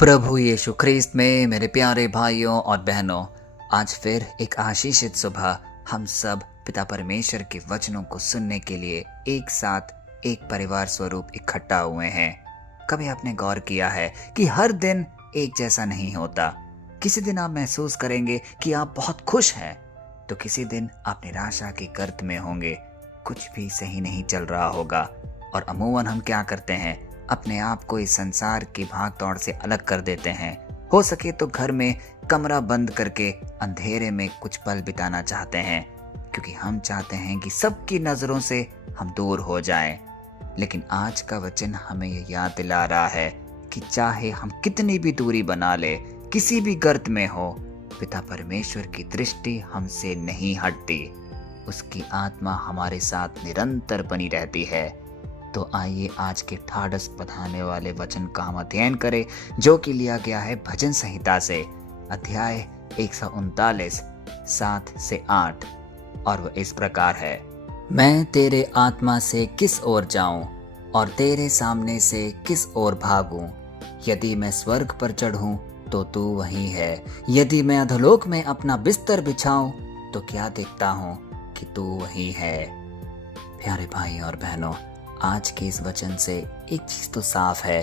प्रभु यीशु ख्रीस्त में मेरे प्यारे भाइयों और बहनों, आज फिर एक आशीषित सुबह हम सब पिता परमेश्वर के वचनों को सुनने के लिए एक साथ एक परिवार स्वरूप इकट्ठा हुए हैं। कभी आपने गौर किया है कि हर दिन एक जैसा नहीं होता। किसी दिन आप महसूस करेंगे कि आप बहुत खुश हैं, तो किसी दिन आप निराशा की गर्त में होंगे, कुछ भी सही नहीं चल रहा होगा। और अमूमन हम क्या करते हैं, अपने आप को इस संसार की भाग दौड़ से अलग कर देते हैं। हो सके तो घर में कमरा बंद करके अंधेरे में कुछ पल बिताना चाहते हैं, क्योंकि हम चाहते हैं कि सबकी नजरों से हम दूर हो जाएं। लेकिन आज का वचन हमें यह याद दिला रहा है कि चाहे हम कितनी भी दूरी बना ले, किसी भी गर्त में हो, पिता परमेश्वर की दृष्टि हमसे नहीं हटती। उसकी आत्मा हमारे साथ निरंतर बनी रहती है। तो आइए आज के ठाडस बधाने वाले वचन का हम अध्ययन करें, जो कि लिया गया है भजन संहिता से, अध्याय 139 7 से 8, और वह इस प्रकार है। मैं तेरे आत्मा से किस ओर जाऊं और तेरे सामने से किस ओर भागूं? यदि मैं स्वर्ग पर चढ़ूं तो तू वहीं है, यदि मैं अधोलोक में अपना बिस्तर बिछाऊं तो क्या देखता हूं कि तू वहीं है। प्यारे भाई और बहनों, आज के इस वचन से एक चीज तो साफ है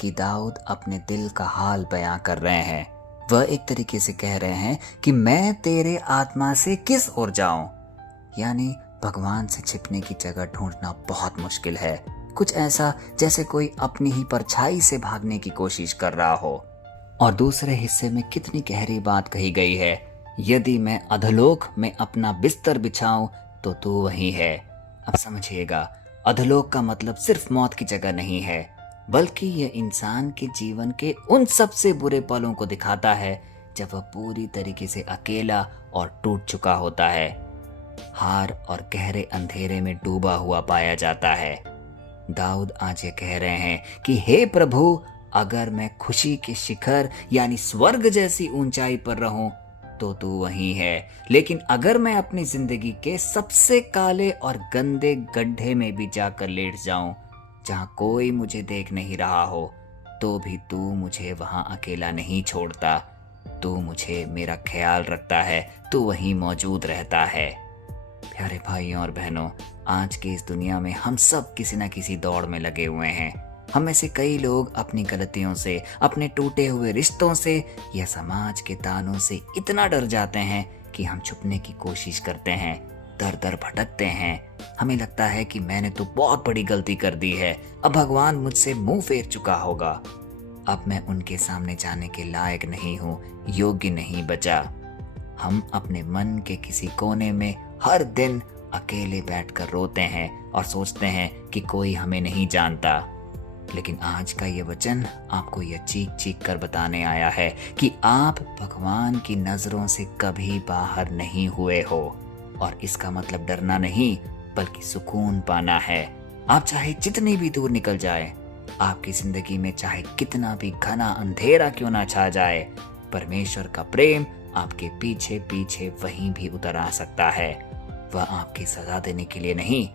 कि दाऊद अपने दिल का हाल बयां कर रहे हैं। वह एक तरीके से कह रहे हैं कि मैं तेरे आत्मा से किस ओर जाऊं, यानी भगवान से छिपने की जगह ढूंढना बहुत मुश्किल है। कुछ ऐसा जैसे कोई अपनी ही परछाई से भागने की कोशिश कर रहा हो। और दूसरे हिस्से में कितनी गहरी बात कही गई है, यदि मैं अधोलोक में अपना बिस्तर बिछाऊं तो तू वहीं है। अब समझिएगा, अधोलोक का मतलब सिर्फ मौत की जगह नहीं है, बल्कि यह इंसान के जीवन के उन सबसे बुरे पलों को दिखाता है जब वह पूरी तरीके से अकेला और टूट चुका होता है, हार और गहरे अंधेरे में डूबा हुआ पाया जाता है। दाऊद आज ये कह रहे हैं कि हे प्रभु, अगर मैं खुशी के शिखर यानी स्वर्ग जैसी ऊंचाई पर रहूं तो तू वहीं है, लेकिन अगर मैं अपनी जिंदगी के सबसे काले और गंदे गड्ढे में भी जाकर लेट जाऊं, जहां कोई मुझे देख नहीं रहा हो, तो भी तू मुझे वहां अकेला नहीं छोड़ता। तू मुझे मेरा ख्याल रखता है, तू वहीं मौजूद रहता है। प्यारे भाइयों और बहनों, आज की इस दुनिया में हम सब किसी न किसी दौड़ में लगे हुए हैं। हम में से कई लोग अपनी गलतियों से, अपने टूटे हुए रिश्तों से या समाज के तानों से इतना डर जाते हैं कि हम छुपने की कोशिश करते हैं, दर दर भटकते हैं। हमें लगता है कि मैंने तो बहुत बड़ी गलती कर दी है, अब भगवान मुझसे मुंह फेर चुका होगा, अब मैं उनके सामने जाने के लायक नहीं हूँ, योग्य नहीं बचा। हम अपने मन के किसी कोने में हर दिन अकेले बैठकर रोते हैं और सोचते हैं कि कोई हमें नहीं जानता। लेकिन आज का ये वचन आपको यह चीख चीख कर बताने आया है कि आप भगवान की नजरों से कभी बाहर नहीं हुए हो। और इसका मतलब डरना नहीं, बल्कि सुकून पाना है। आप चाहे जितनी भी दूर निकल जाए, आपकी जिंदगी में चाहे कितना भी घना अंधेरा क्यों ना छा जाए, परमेश्वर का प्रेम आपके पीछे पीछे वहीं भी उतर आ सकता है। वह आपकी सजा देने के लिए नहीं,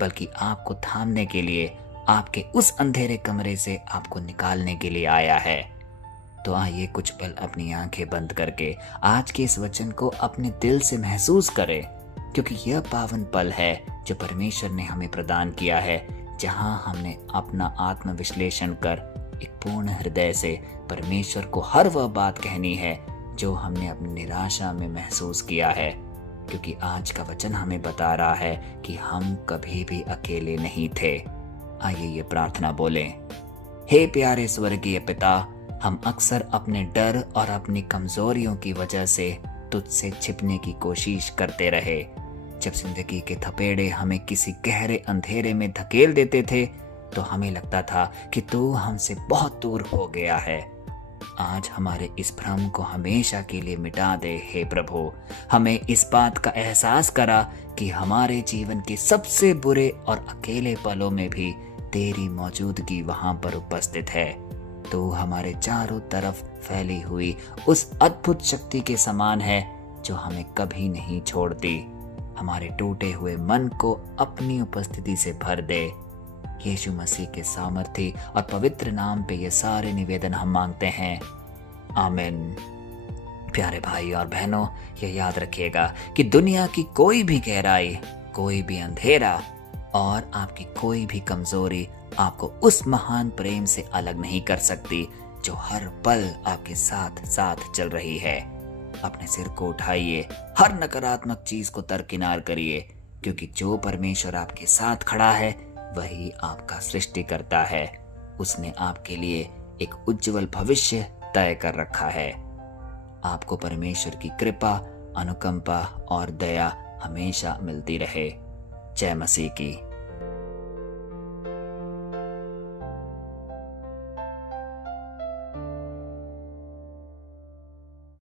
बल्कि आपको थामने के लिए, आपके उस अंधेरे कमरे से आपको निकालने के लिए आया है। तो आइए कुछ पल अपनी आंखें बंद करके आज के इस वचन को अपने दिल से महसूस करें, क्योंकि यह पावन पल है जो परमेश्वर ने हमें प्रदान किया है, जहां हमने अपना आत्मविश्लेषण कर एक पूर्ण हृदय से परमेश्वर को हर वह बात कहनी है जो हमने अपनी निराशा में महसूस किया है। क्योंकि आज का वचन हमें बता रहा है कि हम कभी भी अकेले नहीं थे। आइए ये प्रार्थना बोलें। हे प्यारे स्वर्गीय पिता, हम अक्सर अपने डर और अपनी कमजोरियों की वजह से तुझसे छिपने की कोशिश करते रहे। जब जिंदगी के थपेड़े हमें किसी गहरे अंधेरे में धकेल देते थे, तो हमें लगता था कि तू हमसे बहुत दूर हो गया है। आज हमारे इस भ्रम को हमेशा के लिए मिटा दे हे प्रभु। हमें इस बात का एहसास करा कि हमारे जीवन के सबसे बुरे और अकेले पलों में भी तेरी मौजूदगी वहां पर उपस्थित है। तू हमारे चारों तरफ फैली हुई उस अद्भुत शक्ति के समान है जो हमें कभी नहीं छोड़ती। हमारे टूटे हुए मन को अपनी उपस्थिति से भर दे। यीशु मसीह के सामर्थ्य और पवित्र नाम पे ये सारे निवेदन हम मांगते हैं, आमीन। प्यारे भाई और बहनों, ये याद रखिएगा कि दुनिया की कोई भी गहराई, कोई भी अंधेरा और आपकी कोई भी कमजोरी आपको उस महान प्रेम से अलग नहीं कर सकती जो हर पल आपके साथ साथ चल रही है। अपने सिर को उठाइए, हर नकारात्मक चीज को दरकिनार करिए, क्योंकि जो परमेश्वर आपके साथ खड़ा है वही आपका सृष्टि करता है। उसने आपके लिए एक उज्जवल भविष्य तय कर रखा है। आपको परमेश्वर की कृपा, अनुकंपा और दया हमेशा मिलती रहे। जय मसीह की।